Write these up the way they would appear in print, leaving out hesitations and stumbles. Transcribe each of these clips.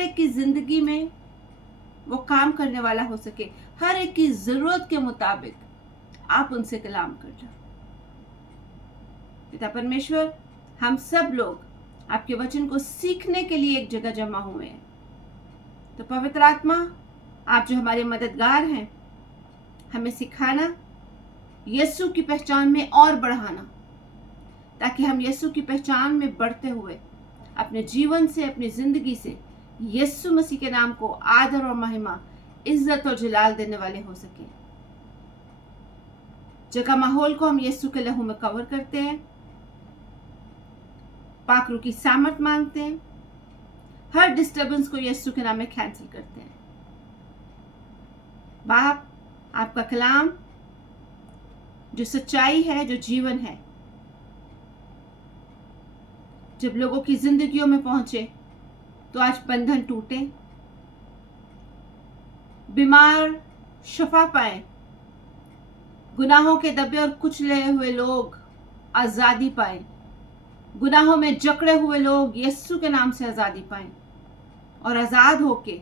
एक की जिंदगी में वो काम करने वाला हो सके, हर एक की जरूरत के मुताबिक आप उनसे कलाम कर लो। पिता परमेश्वर, हम सब लोग आपके वचन को सीखने के लिए एक जगह जमा हुए हैं, तो पवित्र आत्मा, आप जो हमारे मददगार हैं, हमें सिखाना, यीशु की पहचान में और बढ़ाना, ताकि हम यीशु की पहचान में बढ़ते हुए अपने जीवन से, अपनी जिंदगी से यीशु मसीह के नाम को आदर और महिमा, इज्जत और जलाल देने वाले हो सके। जगह माहौल को हम यीशु के लहू में कवर करते हैं, पाकरू की सामर्थ मांगते हैं, हर डिस्टर्बेंस को यीशु के नाम में कैंसिल करते हैं। बाप, आपका कलाम जो सच्चाई है, जो जीवन है, जब लोगों की जिंदगियों में पहुंचे तो आज बंधन टूटे, बीमार शफा पाए, गुनाहों के दबे और कुचले हुए लोग आजादी पाए, गुनाहों में जकड़े हुए लोग यीशु के नाम से आजादी पाए और आजाद होके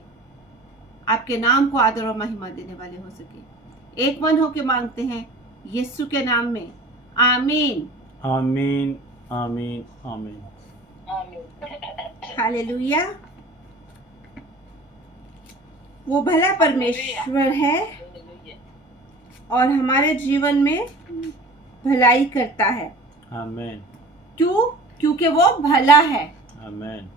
आपके नाम को आदर और महिमा देने वाले हो सके। एक मन होके मांगते हैं यीशु के नाम में, आमीन आमीन आमीन आमीन। हालेलुया। वो भला परमेश्वर है और हमारे जीवन में भलाई करता है। आमीन। क्यों? क्योंकि वो भला है। आमीन।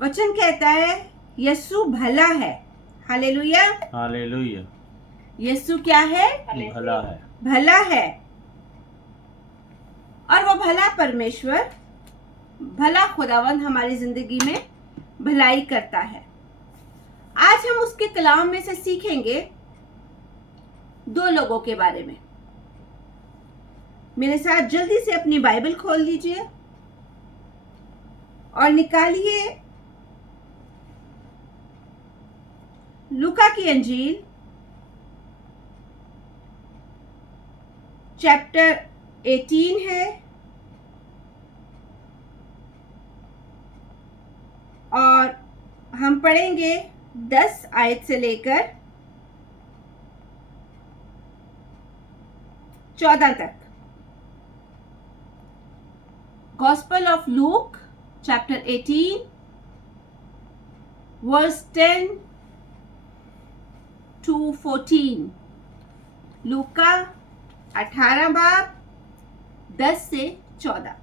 वचन कहता है यीशु भला है। हालेलुया। हालेलुया। यीशु क्या है? भला है। भला है। और वो भला परमेश्वर, भला खुदावंद हमारी जिंदगी में भलाई करता है। आज हम उसके कलाम में से सीखेंगे दो लोगों के बारे में। मेरे साथ जल्दी से अपनी बाइबल खोल लीजिए और निकालिए लूका की अंजील चैप्टर 18 है और हम पढ़ेंगे 10 आयत से लेकर 14 तक। Gospel of Luke chapter 18 verse 10 to 14। लूका 18 बाब 10 से 14।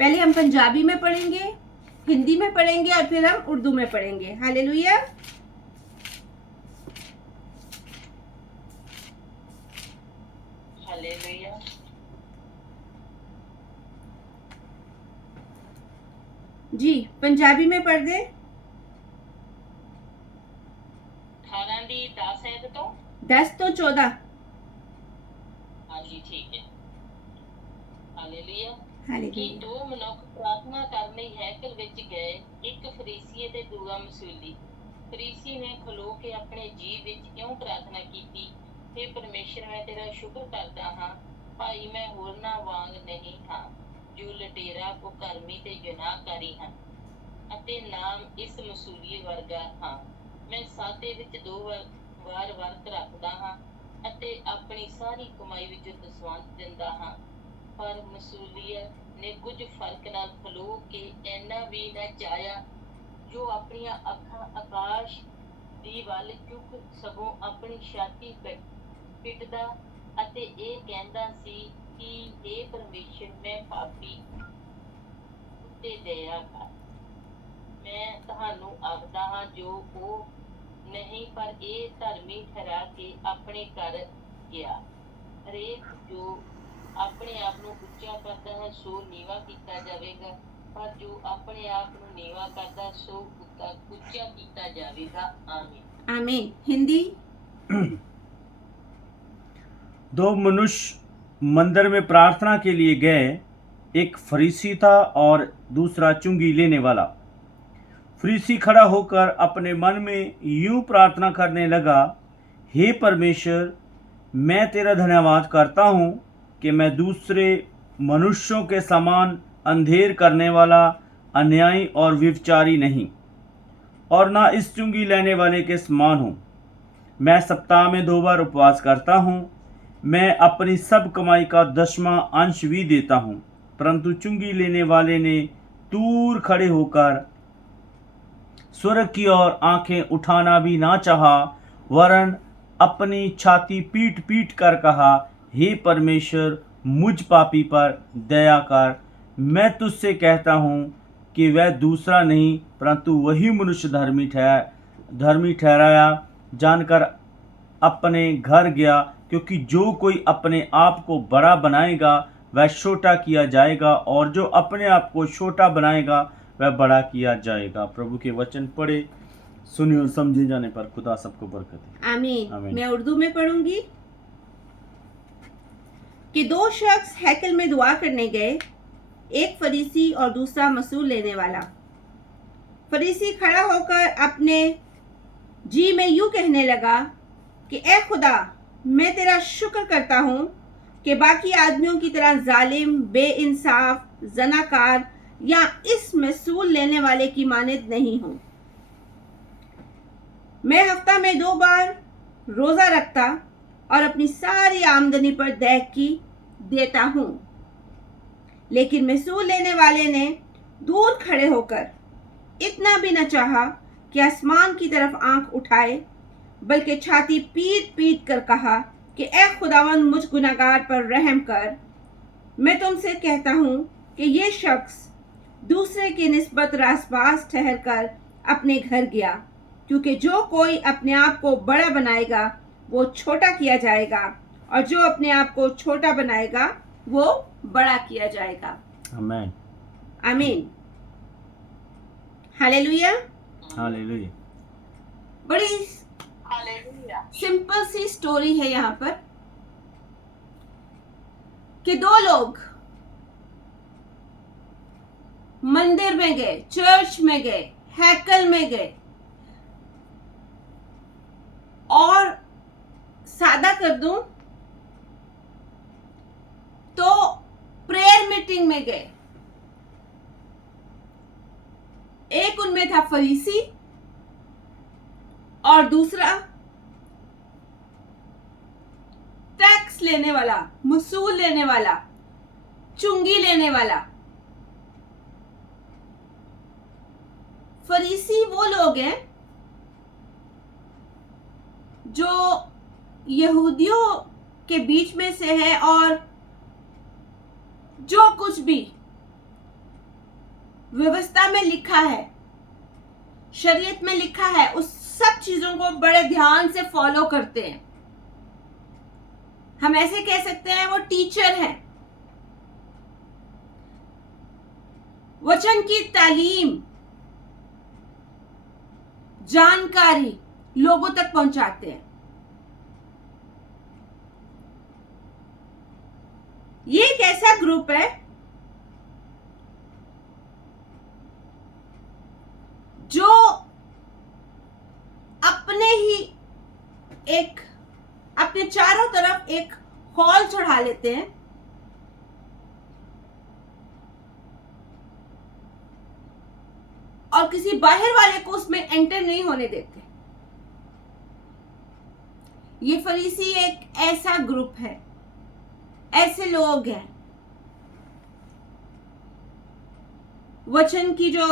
पहले हम पंजाबी में पढ़ेंगे, हिंदी में पढ़ेंगे और फिर हम उर्दू में पढ़ेंगे। हालेलुया। हालेलुया। जी, पंजाबी में पढ़ दे। 18 ਦੀ 10 ਹੈ ਤੋਂ 10 तो 14। ਹਾਂਜੀ ਠੀਕ ਹੈ। ਹਾਲੇਲੂਇਆ। ਕਿ हालेलुया। ਦੋ ਮਨੁੱਖ ਪ੍ਰਾਰਥਨਾ ਕਰਨ ਲਈ ਹੈਕਲ ਵਿੱਚ ਗਏ, ਇੱਕ ਫਰੀਸੀ ਤੇ ਦੂਆ ਮਸੂਲੀ। ਫਰੀਸੀ ਨੇ ਖਲੋ ਕੇ ਆਪਣੇ ਜੀਵ ਵਿੱਚ ਕਿਉਂ ਪ੍ਰਾਰਥਨਾ ਕੀਤੀ, हे परमेश्वर मैं तेरा शुक्र करता हाँ, भाई मैं होरना वांग नहीं हाँ, जो लटेरा कुकर्मी ते गुनाहकारी हाँ, ਅਤੇ ਨਾਮ ਇਸ ਮਸੂਲੀਏ ਵਰਗਾ ਹਾਂ। ਮੈਂ ਸਾਦੇ ਵਿੱਚ 2 ਵਾਰ ਵਰਤ ਰੱਖਦਾ ਹਾਂ ਅਤੇ ਆਪਣੀ ਸਾਰੀ ਕਮਾਈ ਵਿੱਚੋਂ ਦਸਵੰਧ ਦਿੰਦਾ ਹਾਂ। ਪਰ ਮਸੂਲੀਆ ਨੇ ਕੁਝ ਫਰਕ ਨਾਲ ਖਲੋ ਕੇ ਇੰਨਾ ਵੀ ਨਾ ਚਾਹਿਆ, ਜੋ ਆਪਣੀਆਂ ਅੱਖਾਂ ਆਕਾਸ਼ ਦੀ ਵੱਲ ਚੁੱਕ ਸਗੋਂ ਆਪਣੀ ਛਾਤੀ ਪਿੱਟਦਾ ਅਤੇ ਇਹ ਕਹਿੰਦਾ ਸੀ ਕਿ हे ਪਰਮੇਸ਼ਰ ਮੈਂ ਪਾਪੀ ਉੱਤੇ ਦਇਆ ਕਰ। ਮੈਂ ਤੁਹਾਨੂੰ ਆਖਦਾ ਹਾਂ ਜੋ ਉਹ ਨਹੀਂ ਪਰ ਇਹ ਧਰਮੀ ਠਹਿਰਾ ਕੇ ਆਪਣੇ ਘਰ ਗਿਆ। ਹਰੇਕ ਜੋ ਆਪਣੇ ਆਪ ਨੂੰ ਉੱਚਾ ਕਰਦਾ ਹੈ ਸੋ ਨੀਵਾਂ ਕੀਤਾ ਜਾਵੇਗਾ, ਪਰ ਜੋ ਆਪਣੇ ਆਪ ਨੂੰ ਨੀਵਾਂ ਕਰਦਾ ਸੋ ਉੱਚਾ ਕੀਤਾ जावेगा। आमीन। आमीन। हिंदी। 2 मनुष्य मंदिर में प्रार्थना के लिए गए, एक फरीसी था और दूसरा चुंगी लेने वाला। फरीसी खड़ा होकर अपने मन में यूं प्रार्थना करने लगा, हे परमेश्वर मैं तेरा धन्यवाद करता हूँ कि मैं दूसरे मनुष्यों के समान अंधेर करने वाला अन्यायी और व्यभिचारी नहीं, और ना इस चुंगी लेने वाले के समान हूँ। मैं सप्ताह में 2 बार उपवास करता हूँ। मैं अपनी सब कमाई का 10वां अंश भी देता हूँ। परंतु चुंगी लेने वाले ने दूर खड़े होकर स्वर्ग की ओर आंखें उठाना भी ना चाहा, वरन अपनी छाती पीट पीट कर कहा, हे परमेश्वर, मुझ पापी पर दया कर। मैं तुझसे कहता हूँ कि वह दूसरा नहीं परंतु वही मनुष्य धर्मी ठहराया जानकर अपने घर गया, क्योंकि जो कोई अपने आप को बड़ा बनाएगा वह छोटा किया जाएगा, और जो अपने आप को छोटा बनाएगा वह बड़ा किया जाएगा। प्रभु के वचन पढ़े, सुने और समझे जाने पर खुदा सबको बरकत दे। आमीन। आमीन। मैं उर्दू में पढ़ूंगी कि 2 शख्स हैकल में दुआ करने गए, एक फरीसी और दूसरा मसूल लेने वाला। फरीसी खड़ा होकर अपने जी में यूं कहने लगा कि ए खुदा, मैं तेरा शुक्र करता हूं कि बाकी आदमियों की तरह जालिम, बेइंसाफ, जनाकार या इस मसूल लेने वाले की मानद नहीं हूं। मैं हफ्ता में 2 बार रोजा रखता और अपनी सारी आमदनी पर दैकी देता हूं। लेकिन मसूल लेने वाले ने दूर खड़े होकर इतना भी न चाहा कि आसमान की तरफ आंख उठाए, बल्कि छाती पीट पीट कर कहा कि ए खुदावंद, मुझ गुनाहगार पर रहम कर। मैं तुमसे कहता हूं कि ये शख्स दूसरे की निस्बत रासबास ठहर कर अपने घर गया, क्योंकि जो कोई अपने आप को बड़ा बनाएगा वो छोटा किया जाएगा, और जो अपने आप को छोटा बनाएगा वो बड़ा किया जाएगा। आमीन। आमीन। हालेलुया। हालेलुया। बड़ी हालेलुया। सिंपल सी स्टोरी है यहाँ पर कि 2 लोग मंदिर में गए, चर्च में गए, हैकल में गए, और सादा कर दूं तो प्रेयर मीटिंग में गए। एक उनमें था फरीसी और दूसरा टैक्स लेने वाला, मसूल लेने वाला, चुंगी लेने वाला। फरीसी वो लोग हैं जो यहूदियों के बीच में से है, और जो कुछ भी व्यवस्था में लिखा है, शरीयत में लिखा है, उस सब चीजों को बड़े ध्यान से फॉलो करते हैं। हम ऐसे कह सकते हैं वो टीचर हैं। वचन की तालीम, जानकारी लोगों तक पहुंचाते हैं। ये एक ऐसा ग्रुप है जो अपने चारों तरफ एक हॉल चढ़ा लेते हैं, और किसी बाहर वाले को उसमें एंटर नहीं होने देते। ये फरीसी एक ऐसा ग्रुप है, ऐसे लोग हैं। वचन की जो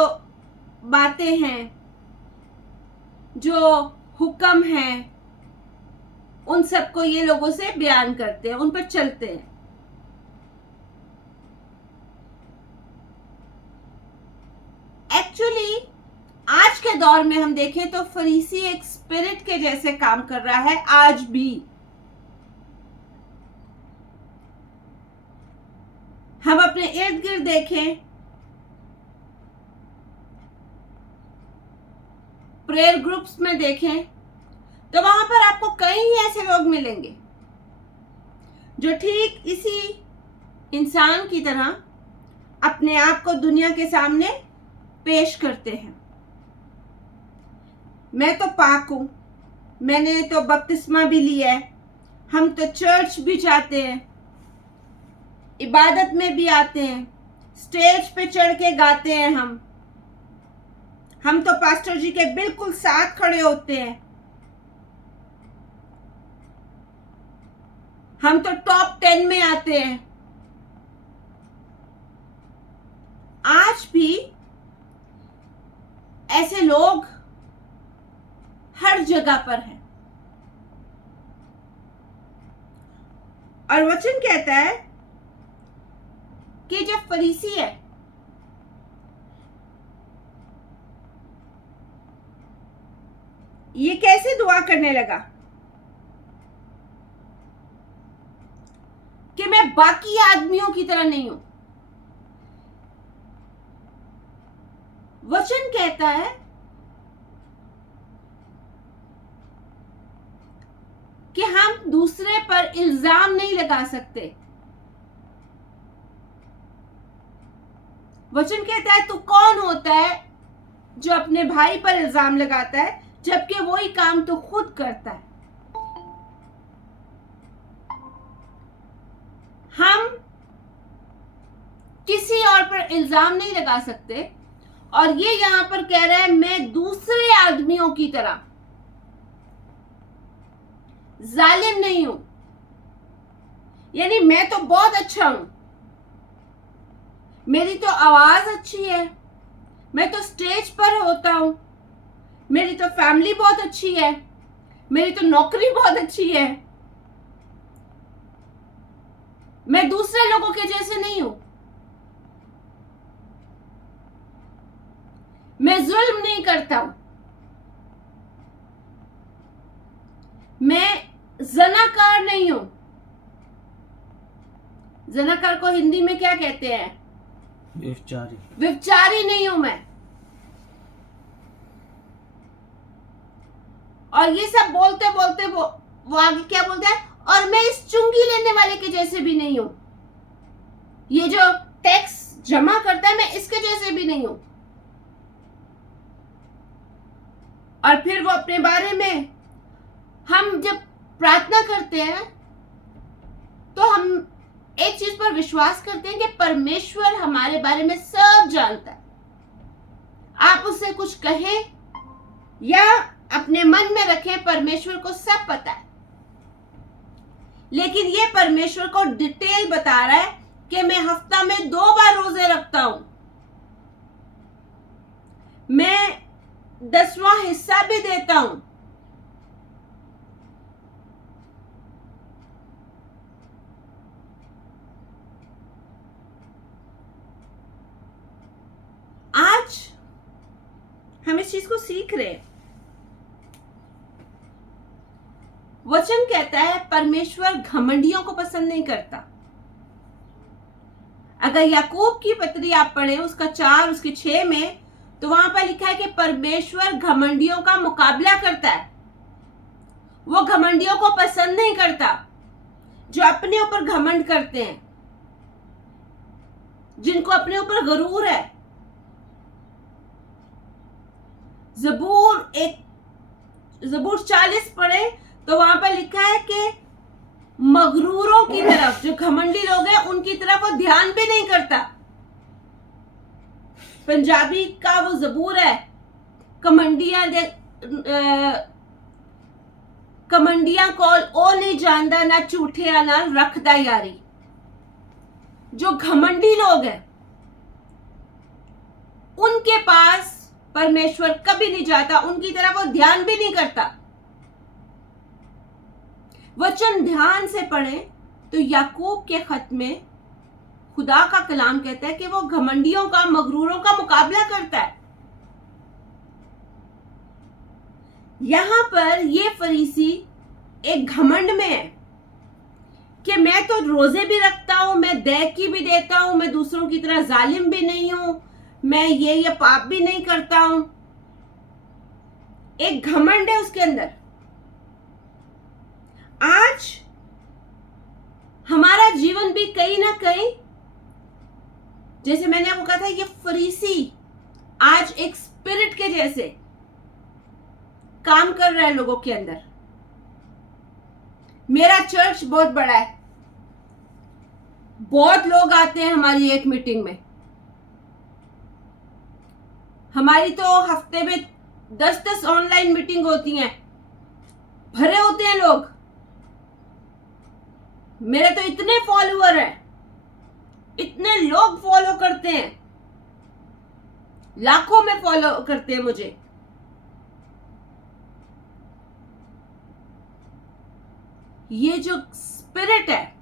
बातें हैं, जो हुक्म हैं, उन सबको ये लोगों से बयान करते हैं, उन पर चलते हैं। एक्चुअली आज के दौर में हम देखें तो फरीसी एक स्पिरिट के जैसे काम कर रहा है आज भी। हम अपने इर्द गिर्द देखें, प्रेयर ग्रुप्स में देखें, तो वहां पर आपको कई ऐसे लोग मिलेंगे जो ठीक इसी इंसान की तरह अपने आप को दुनिया के सामने पेश करते हैं। मैं तो पाक हूं, मैंने तो बपतिस्मा भी लिया है, हम तो चर्च भी जाते हैं, इबादत में भी आते हैं, स्टेज पे चढ़ के गाते हैं हम, हम तो पास्टर जी के बिल्कुल साथ खड़े होते हैं, हम तो टॉप 10 में आते हैं। आज भी ऐसे लोग हर जगह पर हैं। और वचन कहता है कि जब फरीसी है, ये कैसे दुआ करने लगा कि मैं बाकी आदमियों की तरह नहीं हूं। वचन कहता है कि हम दूसरे पर इल्जाम नहीं लगा सकते। वचन कहता है तू कौन होता है जो अपने भाई पर इल्जाम लगाता है, जबकि वही काम तो खुद करता है। हम किसी और पर इल्जाम नहीं लगा सकते। और ये यहां पर कह रहा है मैं दूसरे आदमियों की तरह जालिम नहीं हूं, यानी मैं तो बहुत अच्छा हूं, मेरी तो आवाज अच्छी है, मैं तो स्टेज पर होता हूं, मेरी तो फैमिली बहुत अच्छी है, मेरी तो नौकरी बहुत अच्छी है, मैं दूसरे लोगों के जैसे नहीं हूं, मैं जुल्म नहीं करता हूं, मैं ज़नाकार नहीं हूं। ज़नाकार को हिंदी में क्या कहते हैं? व्यभिचारी। व्यभिचारी नहीं हूं मैं। और ये सब बोलते बोलते वो आगे क्या बोलता है? और मैं इस चुंगी लेने वाले के जैसे भी नहीं हूं, ये जो टैक्स जमा करता है मैं इसके जैसे भी नहीं हूं। और फिर वो अपने बारे में, हम जब प्रार्थना करते हैं तो हम एक चीज पर विश्वास करते हैं कि परमेश्वर हमारे बारे में सब जानता है। आप उससे कुछ कहें या अपने मन में रखें, परमेश्वर को सब पता है। लेकिन ये परमेश्वर को डिटेल बता रहा है कि मैं हफ्ता में 2 बार रोजे रखता हूं, मैं 10वां हिस्सा भी देता हूं, आज हम इस चीज को सीख रहे हैं। वचन कहता है परमेश्वर घमंडियों को पसंद नहीं करता। अगर याकूब की पत्री आप पढ़े उसका 4 उसके 6 में, तो वहां पर लिखा है कि परमेश्वर घमंडियों का मुकाबला करता है। वो घमंडियों को पसंद नहीं करता जो अपने ऊपर घमंड करते हैं, जिनको अपने ऊपर गरूर है। ज़बूर 40 पढ़े तो वहां पर लिखा है कि मगरूरों की तरफ, जो घमंडी लोग हैं उनकी तरफ वो ध्यान भी नहीं करता। पंजाबी का वो ज़बूर है, कमंडिया कोल ओ नहीं जानदा ना झूठिया नाल रखदा यारी। जो घमंडी लोग हैं उनके पास परमेश्वर कभी नहीं जाता, उनकी तरफ वो ध्यान भी नहीं करता। वचन ध्यान से पढ़े तो याकूब के खत में खुदा का कलाम कहता है कि वो घमंडियों का, मगरूरों का मुकाबला करता है। यहां पर ये फरीसी एक घमंड में है कि मैं तो रोजे भी रखता हूं, मैं दैकी भी देता हूं, मैं दूसरों की तरह जालिम भी नहीं हूं, मैं ये पाप भी नहीं करता हूं। एक घमंड है उसके अंदर। आज हमारा जीवन भी कहीं ना कहीं, जैसे मैंने आपको कहा था, ये फरीसी आज एक स्पिरिट के जैसे काम कर रहा है लोगों के अंदर। मेरा चर्च बहुत बड़ा है, बहुत लोग आते हैं हमारी एक मीटिंग में। हमारी तो हफ्ते में 10-10 ऑनलाइन मीटिंग होती हैं, भरे होते हैं लोग। मेरे तो इतने फॉलोअर हैं, इतने लोग फॉलो करते हैं, लाखों में फॉलो करते हैं मुझे। ये जो स्पिरिट है,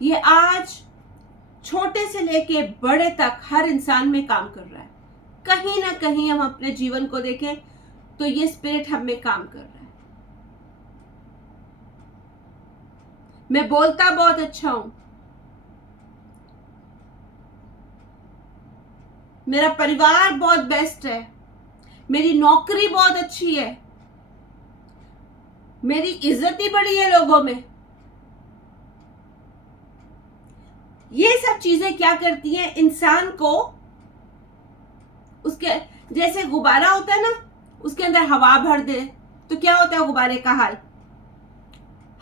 ये आज छोटे से लेके बड़े तक हर इंसान में काम कर रहा है। कहीं ना कहीं हम अपने जीवन को देखें तो ये स्पिरिट हम में काम कर रहा है। मैं बोलता बहुत अच्छा हूं, मेरा परिवार बहुत बेस्ट है, मेरी नौकरी बहुत अच्छी है, मेरी इज्जत ही बड़ी है लोगों में। ये सब चीजें क्या करती हैं, इंसान को उसके जैसे गुब्बारा होता है ना, उसके अंदर हवा भर दे तो क्या होता है गुब्बारे का हाल,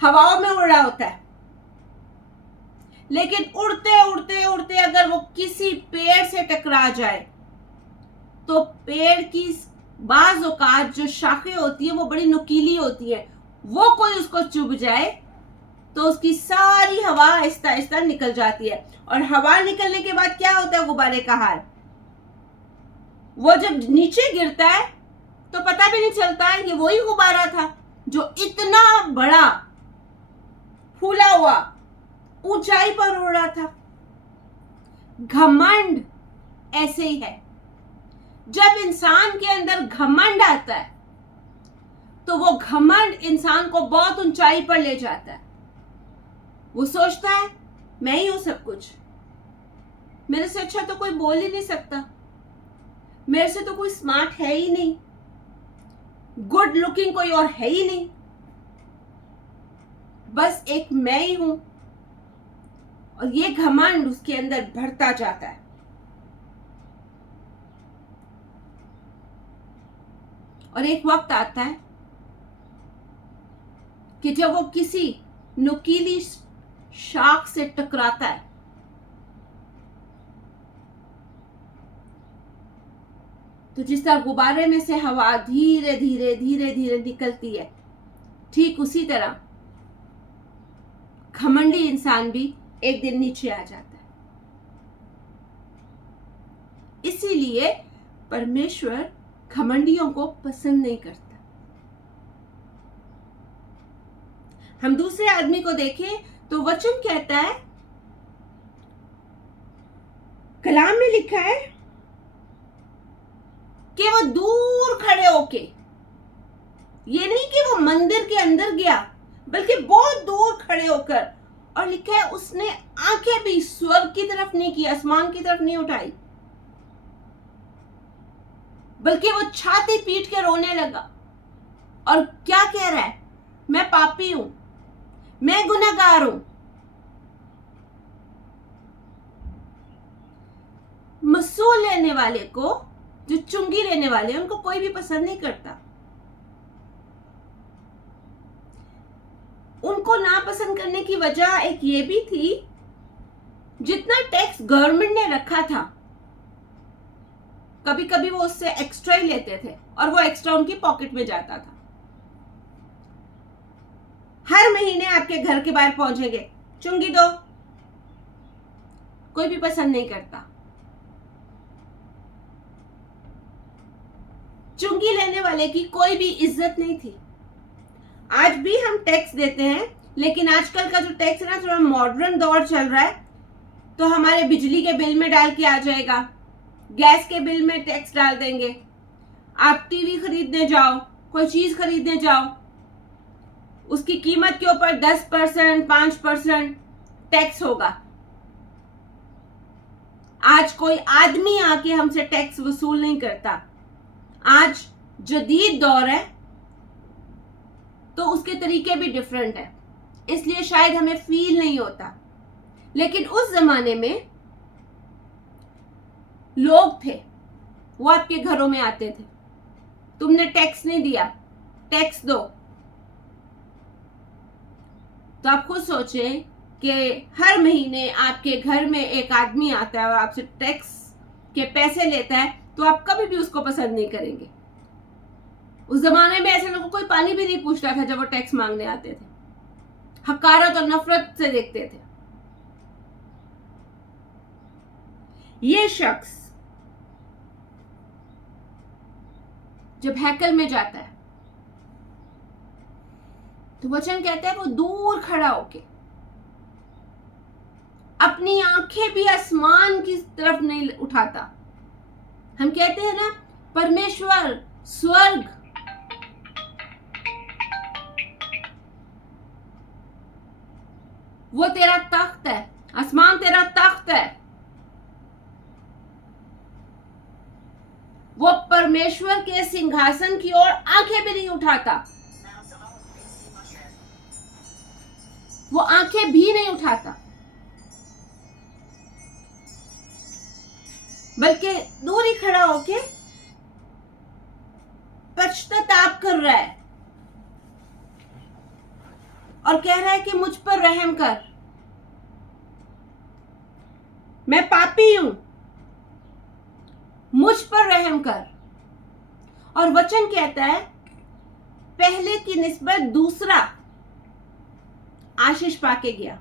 हवाओं में उड़ रहा होता है। लेकिन उड़ते उड़ते उड़ते अगर वो किसी पेड़ से टकरा जाए तो पेड़ की बाज औकात जो शाखें होती है वो बड़ी नुकीली होती है, वो कोई उसको चुभ जाए तो उसकी सारी हवा आहिस्ता आहिस्ता निकल जाती है। और हवा निकलने के बाद क्या होता है गुब्बारे का हाल, वो जब नीचे गिरता है तो पता भी नहीं चलता है कि वही गुब्बारा था जो इतना बड़ा फूला हुआ ऊंचाई पर उड़ रहा था। घमंड ऐसे ही है, जब इंसान के अंदर घमंड आता है तो वो घमंड इंसान को बहुत ऊंचाई पर ले जाता है। वो सोचता है मैं ही हूं सब कुछ, मेरे से अच्छा तो कोई बोल ही नहीं सकता, मेरे से तो कोई स्मार्ट है ही नहीं, गुड लुकिंग कोई और है ही नहीं, बस एक मैं ही हूं। और ये घमंड उसके अंदर बढ़ता जाता है। और एक वक्त आता है कि जब वो किसी नुकीली शाख से टकराता है तो जिस तरह गुब्बारे में से हवा धीरे धीरे धीरे धीरे निकलती है, ठीक उसी तरह घमंडी इंसान भी एक दिन नीचे आ जाता है। इसीलिए परमेश्वर घमंडियों को पसंद नहीं करता। हम दूसरे आदमी को देखें तो वचन कहता है, कलाम में लिखा है कि वो दूर खड़े होके, ये नहीं कि वो मंदिर के अंदर गया, बल्कि बहुत दूर खड़े होकर, और लिखा है उसने आंखें भी स्वर्ग की तरफ नहीं की, आसमान की तरफ नहीं उठाई, बल्कि वो छाती पीट के रोने लगा। और क्या कह रहा है, मैं पापी हूं, मैं गुनहगार हूं। मसूल लेने वाले को, जो चुंगी लेने वाले उनको कोई भी पसंद नहीं करता। उनको नापसंद करने की वजह एक ये भी थी, जितना टैक्स गवर्नमेंट ने रखा था कभी कभी वो उससे एक्स्ट्रा ही लेते थे और वो एक्स्ट्रा उनकी पॉकेट में जाता था। हर महीने आपके घर के बाहर पहुंचेंगे, चुंगी दो, कोई भी पसंद नहीं करता। चुंगी लेने वाले की कोई भी इज्जत नहीं थी। आज भी हम टैक्स देते हैं, लेकिन आजकल का जो टैक्स है ना, थोड़ा मॉडर्न दौर चल रहा है, तो हमारे बिजली के बिल में डाल के आ जाएगा, गैस के बिल में टैक्स डाल देंगे। आप टीवी खरीदने जाओ, कोई चीज खरीदने जाओ, उसकी कीमत के ऊपर 10%, 5% टैक्स होगा। आज कोई आदमी आके हमसे टैक्स वसूल नहीं करता। आज जदीद दौर है तो उसके तरीके भी डिफरेंट है, इसलिए शायद हमें फील नहीं होता। लेकिन उस जमाने में लोग थे, वो आपके घरों में आते थे, तुमने टैक्स नहीं दिया, टैक्स दो। तो आप खुद सोचें कि हर महीने आपके घर में एक आदमी आता है और आपसे टैक्स के पैसे लेता है, तो आप कभी भी उसको पसंद नहीं करेंगे। उस जमाने में ऐसे लोगों को कोई पानी भी नहीं पूछता था जब वो टैक्स मांगने आते थे, हकारत और नफरत से देखते थे। ये शख्स जब हैकल में जाता है तो वचन कहता है वो दूर खड़ा होके अपनी आंखें भी आसमान की तरफ नहीं उठाता। हम कहते हैं ना, परमेश्वर स्वर्ग वो तेरा तख्त है, आसमान तेरा तख्त है। वो परमेश्वर के सिंहासन की ओर आंखें भी नहीं उठाता, वो आंखें भी नहीं उठाता, बल्कि दूर ही खड़ा होके पश्चाताप कर रहा है और कह रहा है कि मुझ पर रहम कर, मैं पापी हूं, मुझ पर रहम कर। और वचन कहता है पहले की निस्बत दूसरा आशीष पाके गया।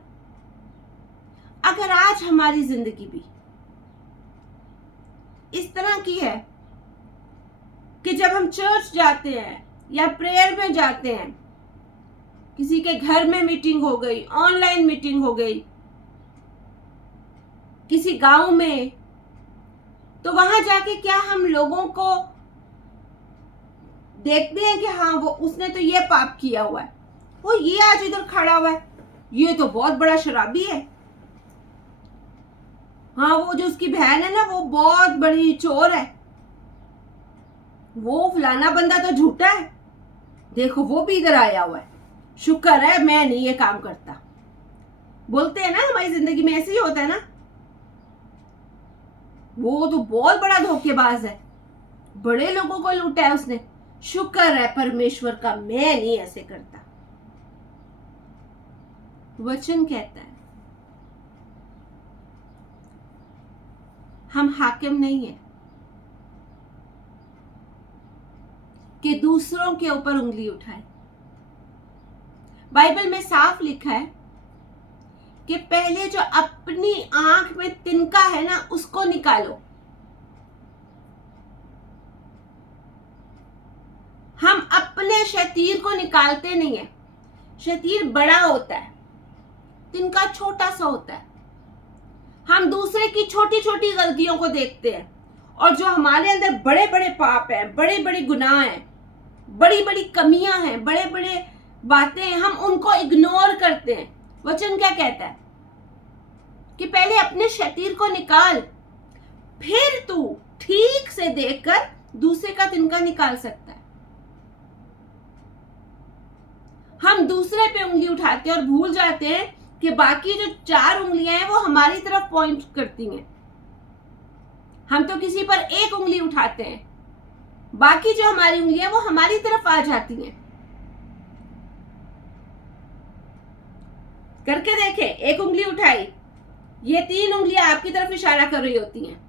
अगर आज हमारी जिंदगी भी इस तरह की है कि जब हम चर्च जाते हैं या प्रेयर में जाते हैं, किसी के घर में मीटिंग हो गई, ऑनलाइन मीटिंग हो गई, किसी गांव में, तो वहां जाके क्या हम लोगों को देखते हैं कि हाँ वो उसने तो ये पाप किया हुआ है, वो ये आज इधर खड़ा हुआ है, ये तो बहुत बड़ा शराबी है, हाँ वो जो उसकी बहन है ना वो बहुत बड़ी चोर है, वो फलाना बंदा तो झूठा है, देखो वो भी इधर आया हुआ है, शुक्र है मैं नहीं ये काम करता। बोलते हैं ना, हमारी जिंदगी में ऐसे ही होता है ना, वो तो बहुत बड़ा धोखेबाज है, बड़े लोगों को लूटा है उसने, शुक्र है परमेश्वर का मैं नहीं ऐसे करता। वचन कहता है हम हाकिम नहीं है कि दूसरों के ऊपर उंगली उठाए। बाइबल में साफ लिखा है कि पहले जो अपनी आंख में तिनका है ना उसको निकालो। हम अपने शतीर को निकालते नहीं है, शतीर बड़ा होता है, तिनका छोटा सा होता है। हम दूसरे की छोटी छोटी गलतियों को देखते हैं और जो हमारे अंदर बड़े बड़े पाप हैं, बड़े बड़े गुनाह हैं, बड़ी बड़ी कमियां हैं, बड़े बड़े बातें हैं, हम उनको इग्नोर करते हैं। वचन क्या कहता है कि पहले अपने शतीर को निकाल, फिर तू ठीक से देखकर दूसरे का तिनका निकाल सकता है। हम दूसरे पे उंगली उठाते हैं और भूल जाते हैं कि बाकी जो 4 उंगलियां हैं वो हमारी तरफ पॉइंट करती हैं। हम तो किसी पर एक उंगली उठाते हैं, बाकी जो हमारी उंगलियां वो हमारी तरफ आ जाती हैं। करके देखें, एक उंगली उठाई, ये 3 उंगलियां आपकी तरफ इशारा कर रही होती हैं।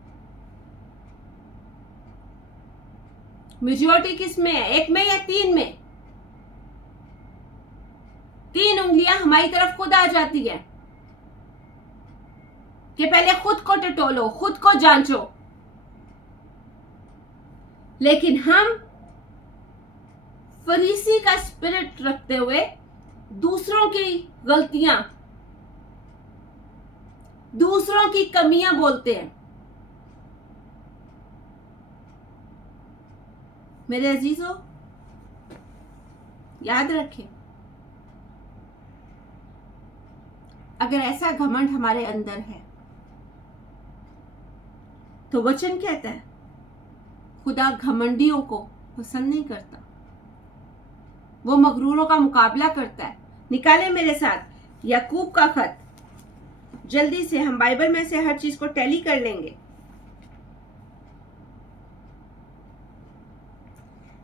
मेजॉरिटी किस में है, एक में या 3 में? 3 उंगलियां हमारी तरफ खुद आ जाती है कि पहले खुद को टटोलो, खुद को जांचो। लेकिन हम फरीसी का स्पिरिट रखते हुए दूसरों की गलतियां, दूसरों की कमियां बोलते हैं। मेरे अजीजों, याद रखें, अगर ऐसा घमंड हमारे अंदर है तो वचन कहता है खुदा घमंडियों को पसंद नहीं करता, वो मगरूरों का मुकाबला करता है। निकालें मेरे साथ याकूब का खत, जल्दी से, हम बाइबल में से हर चीज को टैली कर लेंगे।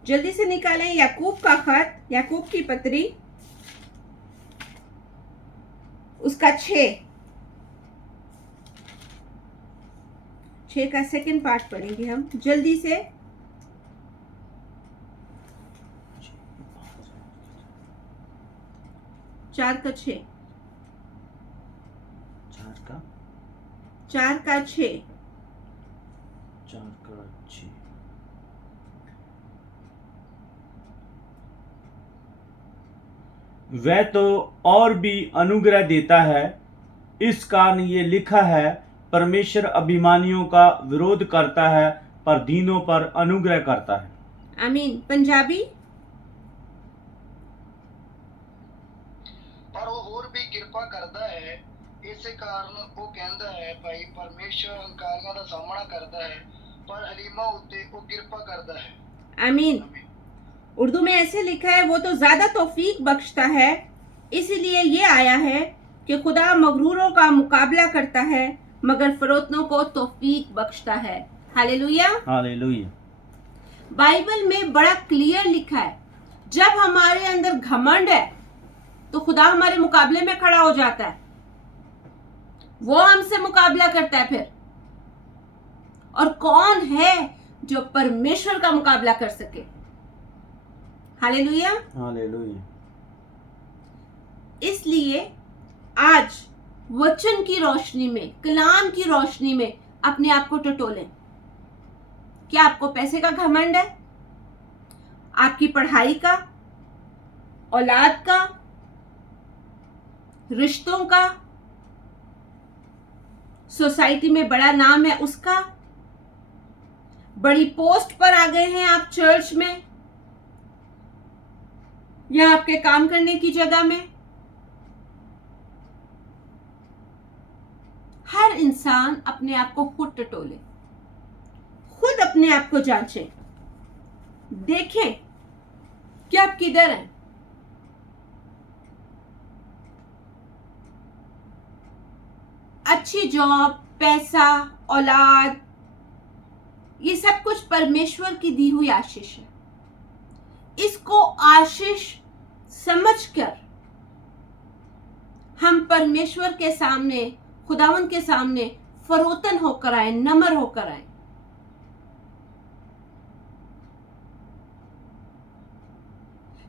जल्दी से निकालें याकूब का खत, याकूब की पत्री, उसका 6 6 का सेकंड पार्ट पढ़ेंगे हम जल्दी से। चार का 6 4 का 6 4 का 6। वह तो और भी अनुग्रह देता है, इस कारण ये लिखा है, परमेश्वर अभिमानियों का विरोध करता है पर दीनों पर अनुग्रह करता है। आमीन। पंजाबी। पर वो होर भी किरपा करता है, इस कारण वो कहता है भाई परमेश्वर हंकारियां ਦਾ ਸਾਹਮਣਾ करता है पर हलीमा उत्ते वो किरपा करता है। आमीन। उर्दू में ऐसे लिखा है, वो तो ज्यादा तौफीक बख्शता है, इसीलिए ये आया है कि खुदा मगरूरों का मुकाबला करता है मगर फरोतनों को तौफीक बख्शता है। हालेलुया। हालेलुया। बाइबल में बड़ा क्लियर लिखा है, जब हमारे अंदर घमंड है तो खुदा हमारे मुकाबले में खड़ा हो जाता है, वो हमसे मुकाबला करता है फिर। और कौन है जो परमेश्वर का मुकाबला कर सके? हालेलुया। हालेलुया। इसलिए आज वचन की रोशनी में, कलाम की रोशनी में अपने आप को टटोलें। क्या आपको पैसे का घमंड है? आपकी पढ़ाई का, औलाद का, रिश्तों का, सोसाइटी में बड़ा नाम है उसका, बड़ी पोस्ट पर आ गए हैं आप चर्च में या आपके काम करने की जगह में? हर इंसान अपने आप को खुद टटोले, खुद अपने आप को जांचें, देखें कि आप किधर हैं। अच्छी जॉब, पैसा, औलाद, ये सब कुछ परमेश्वर की दी हुई आशीष है। इसको आशीष समझकर हम परमेश्वर के सामने, खुदावन के सामने फरोतन होकर आए, नम्र होकर आए।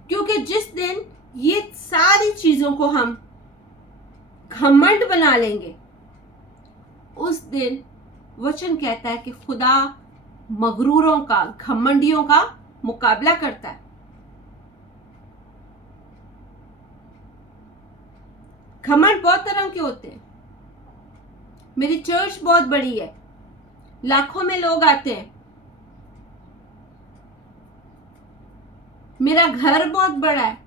क्योंकि जिस दिन ये सारी चीजों को हम घमंड बना लेंगे, उस दिन वचन कहता है कि खुदा मगरूरों का, घमंडियों का मुकाबला करता है। घमंड बहुत तरह के होते हैं। मेरी चर्च बहुत बड़ी है, लाखों में लोग आते हैं। मेरा घर बहुत बड़ा है,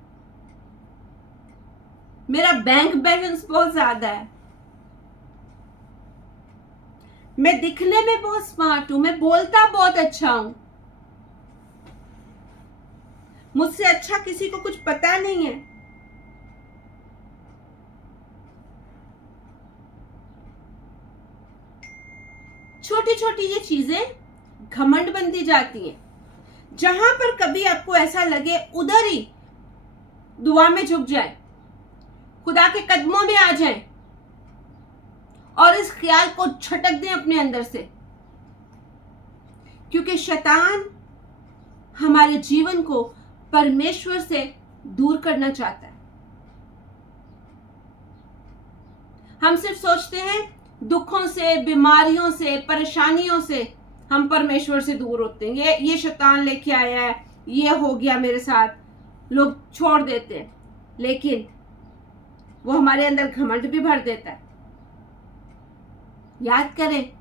मेरा बैंक बैलेंस बहुत ज्यादा है, मैं दिखने में बहुत स्मार्ट हूं, मैं बोलता बहुत अच्छा हूं, मुझसे अच्छा किसी को कुछ पता नहीं है। छोटी छोटी ये चीजें घमंड बनती जाती हैं। जहां पर कभी आपको ऐसा लगे, उधर ही दुआ में झुक जाए, खुदा के कदमों में आ जाएं और इस ख्याल को छटक दें अपने अंदर से, क्योंकि शैतान हमारे जीवन को परमेश्वर से दूर करना चाहता है। हम सिर्फ सोचते हैं दुखों से, बीमारियों से, परेशानियों से हम परमेश्वर से दूर होते हैं। ये शैतान लेके आया है, ये हो गया मेरे साथ, लोग छोड़ देते हैं, लेकिन वो हमारे अंदर घमंड भी भर देता है। याद करें,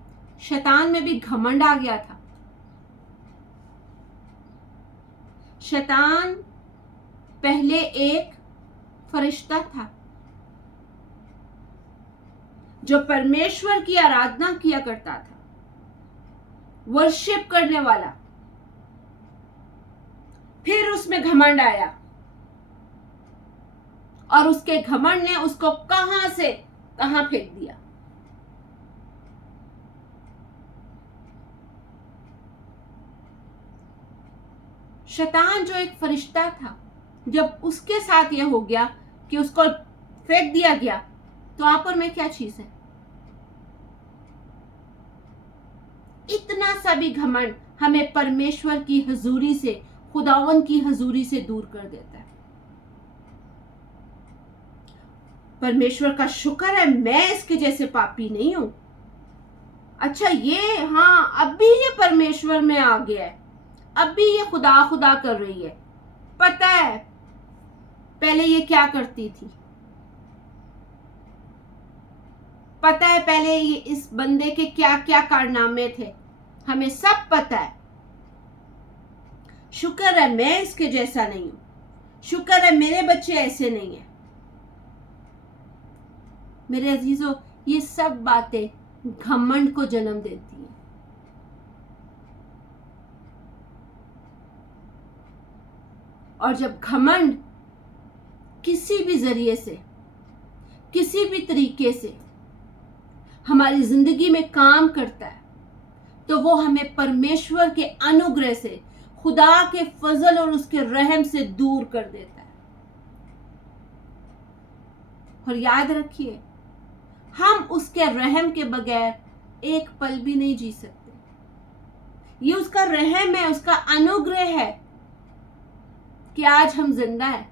शैतान में भी घमंड आ गया था। शैतान पहले एक फरिश्ता था जो परमेश्वर की आराधना किया करता था, वर्शिप करने वाला। फिर उसमें घमंड आया और उसके घमंड ने उसको कहां से कहां फेंक दिया। शैतान जो एक फरिश्ता था, जब उसके साथ यह हो गया कि उसको फेंक दिया गया, तो आप और मैं क्या चीज है? सा भी घमंड हमें परमेश्वर की हजूरी से, खुदावन की हजूरी से दूर कर देता है। परमेश्वर का शुक्र है मैं इसके जैसे पापी नहीं हूं। अच्छा ये हाँ, अब भी ये परमेश्वर में आ गया है, अब भी ये खुदा खुदा कर रही है। पता है पहले ये क्या करती थी? पता है पहले ये इस बंदे के क्या क्या कारनामे थे? हमें सब पता है। शुक्र है मैं इसके जैसा नहीं हूं। शुक्र है मेरे बच्चे ऐसे नहीं हैं। मेरे अजीजों, ये सब बातें घमंड को जन्म देती हैं। और जब घमंड किसी भी जरिए से, किसी भी तरीके से हमारी जिंदगी में काम करता है, तो वो हमें परमेश्वर के अनुग्रह से, खुदा के फजल और उसके रहम से दूर कर देता है। और याद रखिए, हम उसके रहम के बगैर एक पल भी नहीं जी सकते। ये उसका रहम है, उसका अनुग्रह है कि आज हम जिंदा हैं।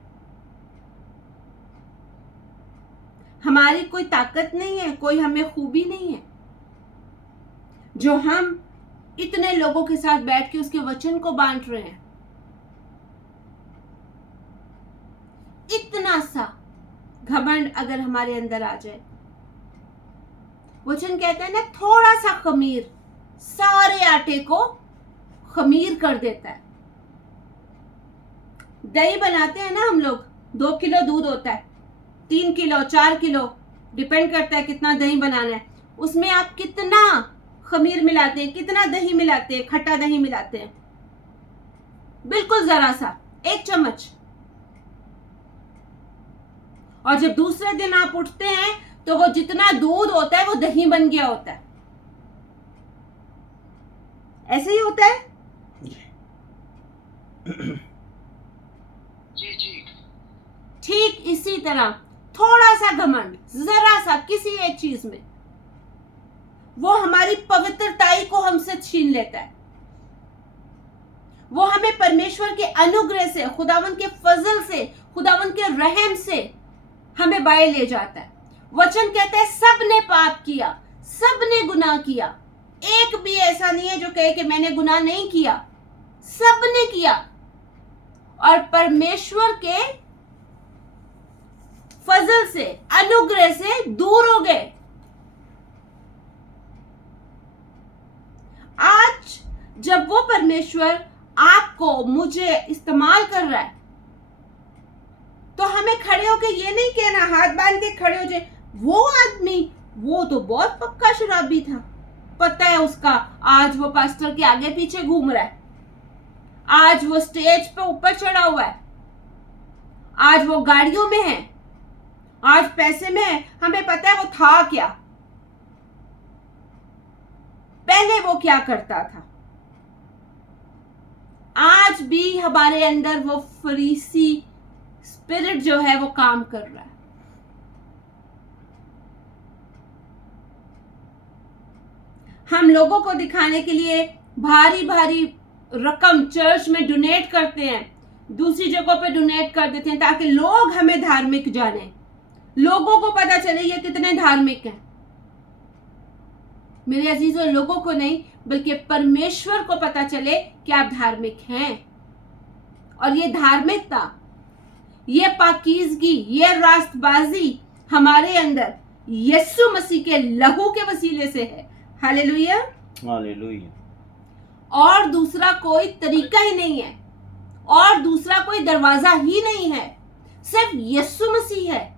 हमारी कोई ताकत नहीं है, कोई हमें खूबी नहीं है जो हम इतने लोगों के साथ बैठ के उसके वचन को बांट रहे हैं। इतना सा घमंड अगर हमारे अंदर आ जाए, वचन कहता है ना, थोड़ा सा खमीर सारे आटे को खमीर कर देता है। दही बनाते हैं ना हम लोग, 2 किलो दूध होता है, 3 किलो 4 किलो डिपेंड करता है कितना दही बनाना है। उसमें आप कितना खमीर मिलाते हैं, कितना दही मिलाते हैं, खट्टा दही मिलाते हैं? बिल्कुल जरा सा, 1 चम्मच। और जब दूसरे दिन आप उठते हैं तो वो जितना दूध होता है वो दही बन गया होता है। ऐसे ही होता है। जी जी। ठीक इसी तरह थोड़ा सा घमंड, जरा सा किसी एक चीज में, वो हमारी पवित्रताई को हमसे छीन लेता है। वो हमें परमेश्वर के अनुग्रह से, खुदावन के फजल से, खुदावन के रहम से हमें बाहर ले जाता है। वचन कहता है सब ने पाप किया, सब ने गुनाह किया। एक भी ऐसा नहीं है जो कहे कि मैंने गुनाह नहीं किया। सब ने किया और परमेश्वर के फजल से, अनुग्रह से दूर हो गए। आज जब वो परमेश्वर आपको, मुझे इस्तेमाल कर रहा है, तो हमें खड़े होके ये नहीं कहना, हाथ बांध के खड़े हो जाए, वो आदमी वो तो बहुत पक्का शराबी था, पता है उसका, आज वो पास्टर के आगे पीछे घूम रहा है, आज वो स्टेज पे ऊपर चढ़ा हुआ है, आज वो गाड़ियों में है, आज पैसे में है। हमें पता है वो था क्या, पहले वो क्या करता था। आज भी हमारे अंदर वो फरीसी स्पिरिट जो है वो काम कर रहा है। हम लोगों को दिखाने के लिए भारी भारी रकम चर्च में डोनेट करते हैं, दूसरी जगहों पे डोनेट कर देते हैं ताकि लोग हमें धार्मिक जाने, लोगों को पता चले ये कितने धार्मिक हैं। मेरे अजीजों, लोगों को नहीं बल्कि परमेश्वर को पता चले कि आप धार्मिक हैं। और ये धार्मिकता, ये पाकीज़गी, ये रास्तबाजी हमारे अंदर यीशु मसीह के लहू के वसीले से है। Hallelujah, hallelujah. और दूसरा कोई तरीका ही नहीं है, और दूसरा कोई दरवाजा ही नहीं है, सिर्फ यीशु मसीह है।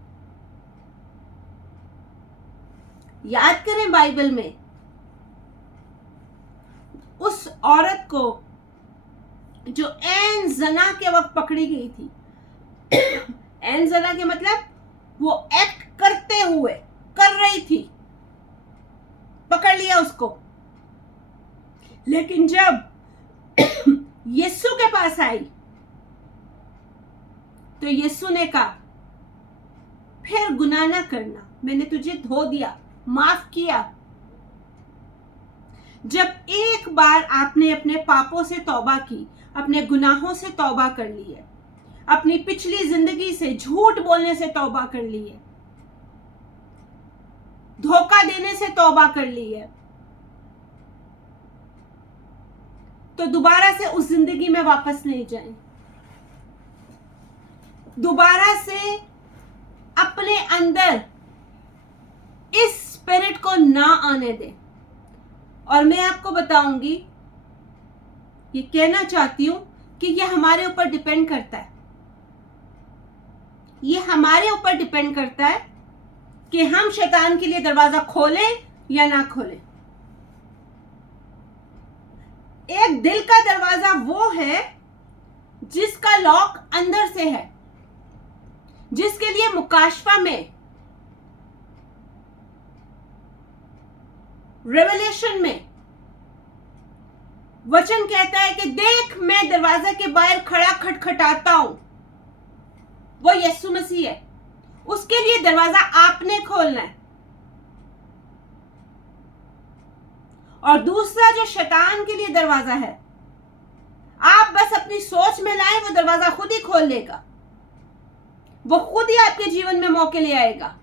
याद करें बाइबल में उस औरत को जो एन जना के वक्त पकड़ी गई थी। एन जना के मतलब वो एक्ट करते हुए कर रही थी, पकड़ लिया उसको। लेकिन जब यीशु के पास आई तो यीशु ने कहा फिर गुनाह ना करना, मैंने तुझे धो दिया, माफ किया। जब एक बार आपने अपने पापों से तौबा की, अपने गुनाहों से तौबा कर ली है, अपनी पिछली जिंदगी से, झूठ बोलने से तौबा कर ली है, धोखा देने से तौबा कर ली है, तो दोबारा से उस जिंदगी में वापस नहीं जाएं। दोबारा से अपने अंदर इस स्पिरिट को ना आने दें। और मैं आपको बताऊंगी, ये कहना चाहती हूं कि ये हमारे ऊपर डिपेंड करता है, ये हमारे ऊपर डिपेंड करता है कि हम शैतान के लिए दरवाजा खोलें या ना खोलें। एक दिल का दरवाजा वो है जिसका लॉक अंदर से है, जिसके लिए मुकाशफा में, रेवलेशन में वचन कहता है कि देख मैं दरवाजे के बाहर खड़ा खटखटाता हूं। वो यीशु मसीह है, उसके लिए दरवाजा आपने खोलना है। और दूसरा जो शैतान के लिए दरवाजा है, आप बस अपनी सोच में लाएं, वो दरवाजा खुद ही खोल लेगा, वो खुद ही आपके जीवन में मौके ले आएगा।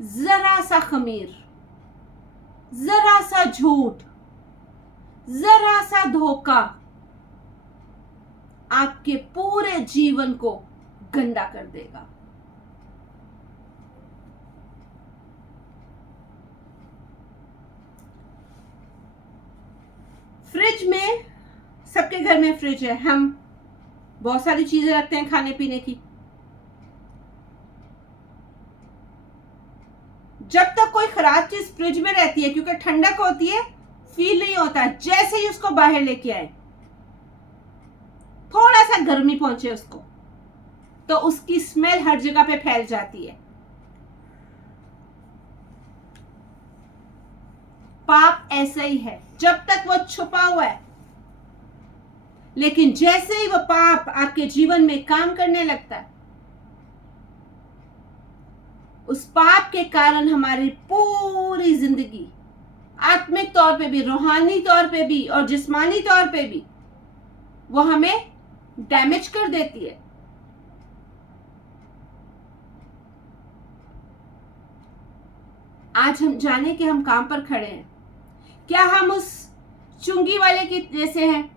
जरा सा खमीर, जरा सा झूठ, जरा सा धोखा आपके पूरे जीवन को गंदा कर देगा। फ्रिज में, सबके घर में फ्रिज है, हम बहुत सारी चीजें रखते हैं खाने पीने की। जब तक कोई खराब चीज फ्रिज में रहती है, क्योंकि ठंडक होती है, फील नहीं होता। जैसे ही उसको बाहर लेके आए, थोड़ा सा गर्मी पहुंचे उसको, तो उसकी स्मेल हर जगह पे फैल जाती है। पाप ऐसा ही है, जब तक वो छुपा हुआ है, लेकिन जैसे ही वो पाप आपके जीवन में काम करने लगता है, उस पाप के कारण हमारी पूरी जिंदगी, आत्मिक तौर पे भी, रूहानी तौर पे भी और जिस्मानी तौर पे भी, वो हमें डैमेज कर देती है। आज हम जाने कि हम कहां पर खड़े हैं। क्या हम उस चुंगी वाले के जैसे हैं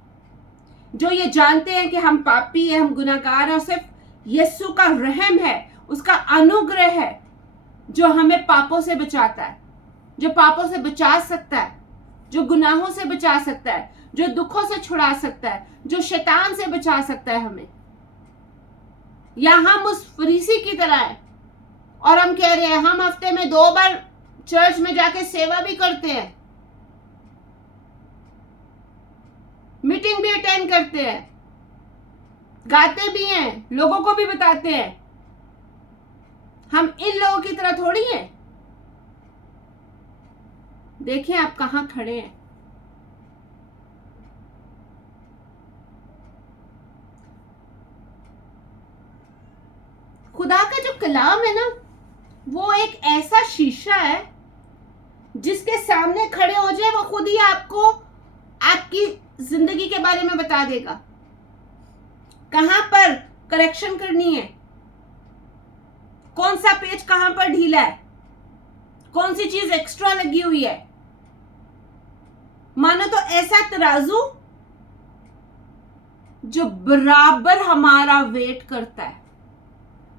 जो ये जानते हैं कि हम पापी हैं, हम गुनाहगार हैं, और सिर्फ यीशु का रहम है, उसका अनुग्रह है जो हमें पापों से बचाता है, जो पापों से बचा सकता है, जो गुनाहों से बचा सकता है, जो दुखों से छुड़ा सकता है, जो शैतान से बचा सकता है हमें? या हम उस फरीसी की तरह हैं और हम कह रहे हैं हम हफ्ते में 2 बार चर्च में जाके सेवा भी करते हैं, मीटिंग भी अटेंड करते हैं, गाते भी हैं, लोगों को भी बताते हैं। हम इन लोगों की तरह थोड़ी हैं। देखिए आप कहां खड़े हैं। खुदा का जो कलाम है ना, वो एक ऐसा शीशा है जिसके सामने खड़े हो जाए, वो खुद ही आपको आपकी जिंदगी के बारे में बता देगा। कहां पर करेक्शन करनी है, कौन सा पेज कहां पर ढीला है, कौन सी चीज एक्स्ट्रा लगी हुई है। मानो तो ऐसा तराजू जो बराबर हमारा वेट करता है,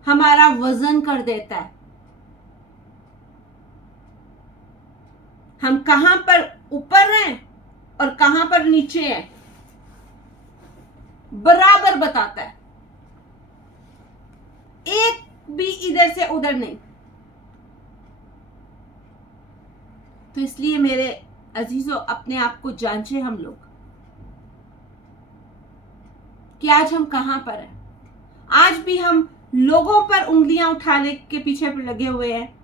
हमारा वजन कर देता है। हम कहां पर ऊपर हैं और कहां पर नीचे हैं, बराबर बताता है, एक भी इधर से उधर नहीं। तो इसलिए मेरे अजीजों, अपने आप को जांचे हम लोग कि आज हम कहां पर हैं। आज भी हम लोगों पर उंगलियां उठाने के पीछे लगे हुए हैं।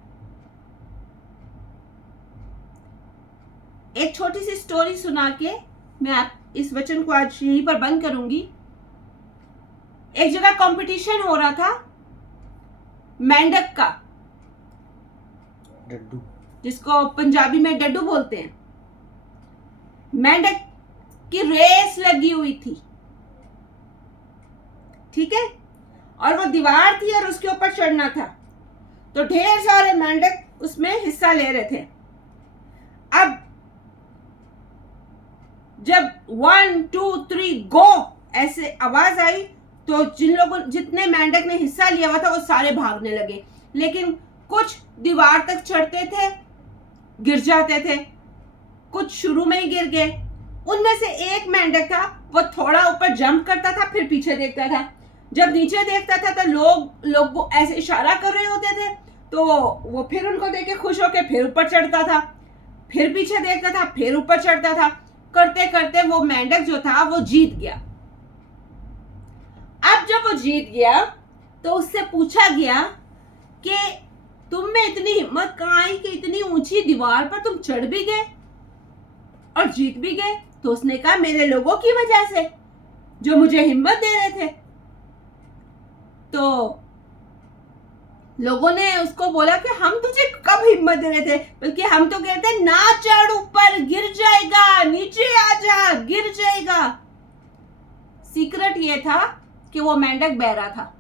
एक छोटी सी स्टोरी सुना के मैं इस वचन को आज यहीं पर बंद करूंगी। एक जगह कंपटीशन हो रहा था मेंढक का, डड्डू। जिसको पंजाबी में डड्डू बोलते हैं, मेंढक की रेस लगी हुई थी, ठीक है, और वो दीवार थी और उसके ऊपर चढ़ना था। तो ढेर सारे मेंढक उसमें हिस्सा ले रहे थे। अब जब 1 2 3 गो ऐसे आवाज आई तो जितने मेंढक ने हिस्सा लिया हुआ था वो सारे भागने लगे, लेकिन कुछ दीवार तक चढ़ते थे, गिर जाते थे, कुछ शुरू में ही गिर गए। उनमें से एक मेंढक था, वो थोड़ा ऊपर जंप करता था, फिर पीछे देखता था। जब नीचे देखता था तो लोग वो ऐसे इशारा कर रहे होते थे, तो वो फिर उनको देख के खुश होकर फिर ऊपर चढ़ता था, फिर पीछे देखता था, फिर ऊपर चढ़ता था। करते करते वो मेंढक जो था वो जीत गया। अब जब वो जीत गया तो उससे पूछा गया कि तुम में इतनी हिम्मत कहाँ आई कि इतनी ऊंची दीवार पर तुम चढ़ भी गए और जीत भी गए? तो उसने कहा, मेरे लोगों की वजह से जो मुझे हिम्मत दे रहे थे। तो लोगों ने उसको बोला कि हम तुझे कब हिम्मत दे रहे थे, बल्कि हम तो कहते हैं ना चढ़ ऊपर, गिर जाएगा, नीचे आ जा, गिर जाएगा। सीक्रेट ये था कि वो मेंढक बहरा था।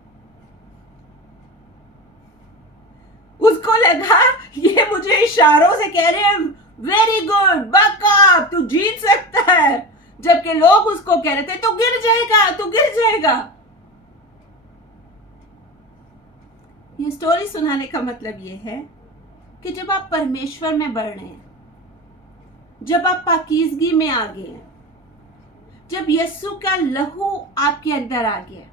उसको लगा ये मुझे इशारों से कह रहे हैं वेरी गुड, बक अप, तू जीत सकता है, जबकि लोग उसको कह रहे थे तू गिर जाएगा, तू गिर जाएगा। ये स्टोरी सुनाने का मतलब ये है कि जब आप परमेश्वर में बढ़ रहे हैं, जब आप पाकीज़गी में आ गए हैं, जब यीशु का लहू आपके अंदर आ गया,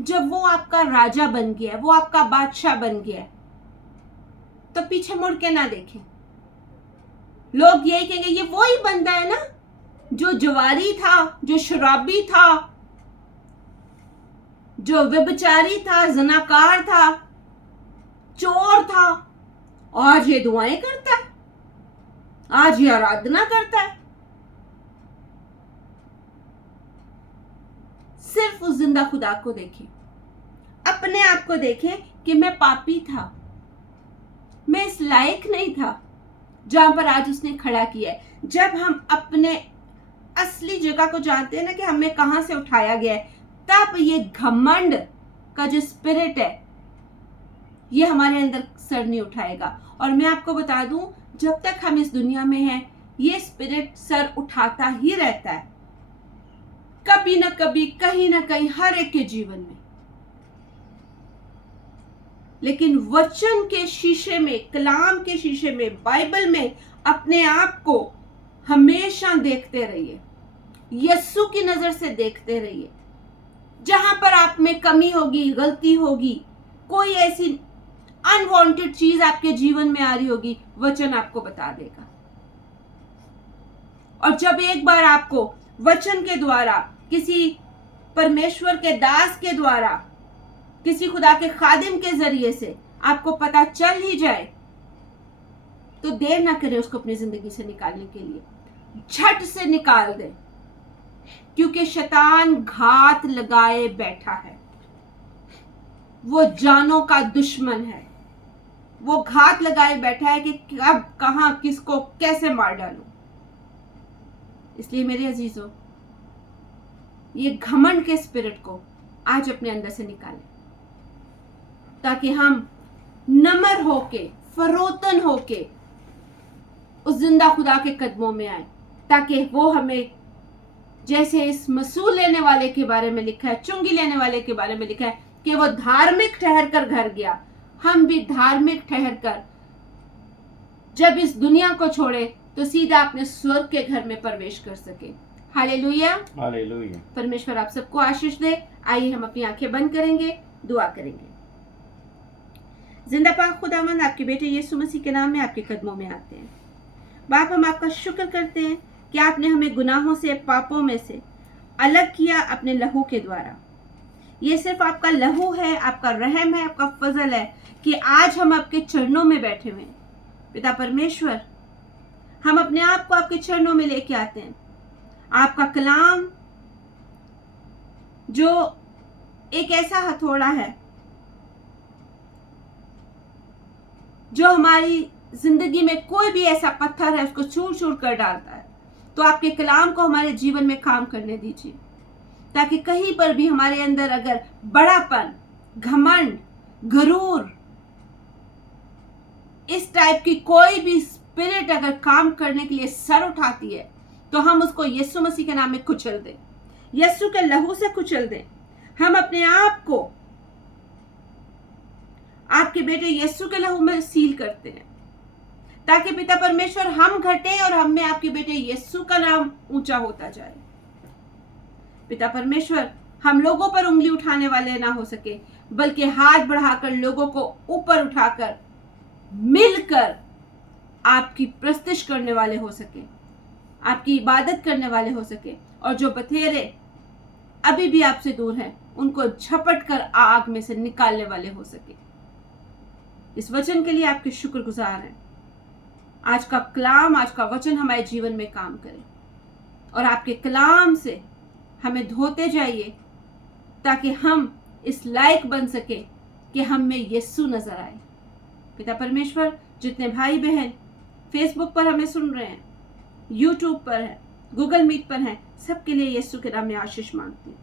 जब वो आपका राजा बन गया, वो आपका बादशाह बन गया, तो पीछे मुड़ के ना देखें। लोग यही कहेंगे ये वही बंदा है ना जो जुआरी था, जो शराबी था, जो व्यभिचारी था, ज़नाकार था, चोर था, आज ये दुआएं करता है, आज ये आराधना करता है। सिर्फ उस जिंदा खुदा को देखें, अपने आप को देखें कि मैं पापी था, मैं इस लायक नहीं था जहां पर आज उसने खड़ा किया है। जब हम अपने असली जगह को जानते हैं ना कि हमें कहां से उठाया गया है, तब ये घमंड का जो स्पिरिट है ये हमारे अंदर सर नहीं उठाएगा। और मैं आपको बता दूं, जब तक हम इस दुनिया में हैं ये स्पिरिट सर उठाता ही रहता है, कभी ना कभी, कहीं ना कहीं, हर एक के जीवन में। लेकिन वचन के शीशे में, कलाम के शीशे में, बाइबल में अपने आप को हमेशा देखते रहिए, यीशु की नजर से देखते रहिए। जहां पर आप में कमी होगी, गलती होगी, कोई ऐसी अनवांटेड चीज आपके जीवन में आ रही होगी, वचन आपको बता देगा। और जब एक बार आपको वचन के द्वारा, किसी परमेश्वर के दास के द्वारा, किसी खुदा के खादिम के जरिए से आपको पता चल ही जाए, तो देर ना करें उसको अपनी जिंदगी से निकालने के लिए, झट से निकाल दें, क्योंकि शैतान घात लगाए बैठा है। वो जानों का दुश्मन है, वो घात लगाए बैठा है कि कब, कहां, किसको कैसे मार डालूं। इसलिए मेरे अजीजों, ये घमंड के स्पिरिट को आज अपने अंदर से निकालें, ताकि हम नम्र होके, फरोतन होके उस जिंदा खुदा के कदमों में आए, ताकि वो हमें, जैसे इस मसूल लेने वाले के बारे में लिखा है, चुंगी लेने वाले के बारे में लिखा है कि वो धार्मिक ठहर कर घर गया, हम भी धार्मिक ठहर कर जब इस दुनिया को छोड़े तो सीधा अपने स्वर्ग के घर में प्रवेश कर सके। Hallelujah, hallelujah. परमेश्वर आप सबको आशीष दे। आइए हम अपनी आंखें बंद करेंगे, दुआ करेंगे। जिंदा पाक खुदावंद, आपके बेटे यीशु मसीह के नाम में आपके कदमों में आते हैं। बाप, हम आपका शुक्र करते हैं कि आपने हमें गुनाहों से, पापों में से अलग किया अपने लहू के द्वारा। ये सिर्फ आपका लहू है, आपका रहम है, आपका फजल है कि आज हम आपके चरणों में बैठे हुए हैं। पिता परमेश्वर, हम अपने आप को आपके चरणों में लेके आते हैं। आपका कलाम जो एक ऐसा हथौड़ा है जो हमारी जिंदगी में कोई भी ऐसा पत्थर है उसको चूर चूर कर डालता है। तो आपके कलाम को हमारे जीवन में काम करने दीजिए, ताकि कहीं पर भी हमारे अंदर अगर बड़ापन, घमंड, गरूर, इस टाइप की कोई भी स्पिरिट अगर काम करने के लिए सर उठाती है, तो हम उसको यीशु मसीह के नाम में कुचल दें, यीशु के लहू से कुचल दें। हम अपने आप को आपके बेटे यीशु के लहू में सील करते हैं, ताकि पिता परमेश्वर हम घटे और हम में आपके बेटे यीशु का नाम ऊंचा होता जाए। पिता परमेश्वर, हम लोगों पर उंगली उठाने वाले ना हो सके, बल्कि हाथ बढ़ाकर लोगों को ऊपर उठाकर मिलकर आपकी प्रस्तिश करने वाले हो सके, आपकी इबादत करने वाले हो सके, और जो बथेरे अभी भी आपसे दूर हैं उनको झपट कर आग में से निकालने वाले हो सके। इस वचन के लिए आपके शुक्रगुजार हैं। आज का कलाम, आज का वचन हमारे जीवन में काम करे, और आपके कलाम से हमें धोते जाइए, ताकि हम इस लायक बन सके कि हम में यीशु नजर आए। पिता परमेश्वर, जितने भाई बहन फेसबुक पर हमें सुन रहे हैं, यूट्यूब पर हैं, गूगल मीट पर हैं, सबके लिए यीशु के नाम में आशीष मांगती हूँ,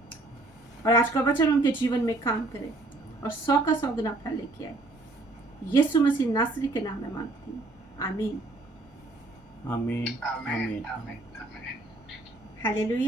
और आज का वचन उनके जीवन में काम करे और 100 का 100 गुना फल लेके आए। यीशु मसीह नासरी के नाम में मांगती हूँ, आमीन। आमीन, आमीन, आमीन, आमीन, आमीन। आमीन। हालेलुया।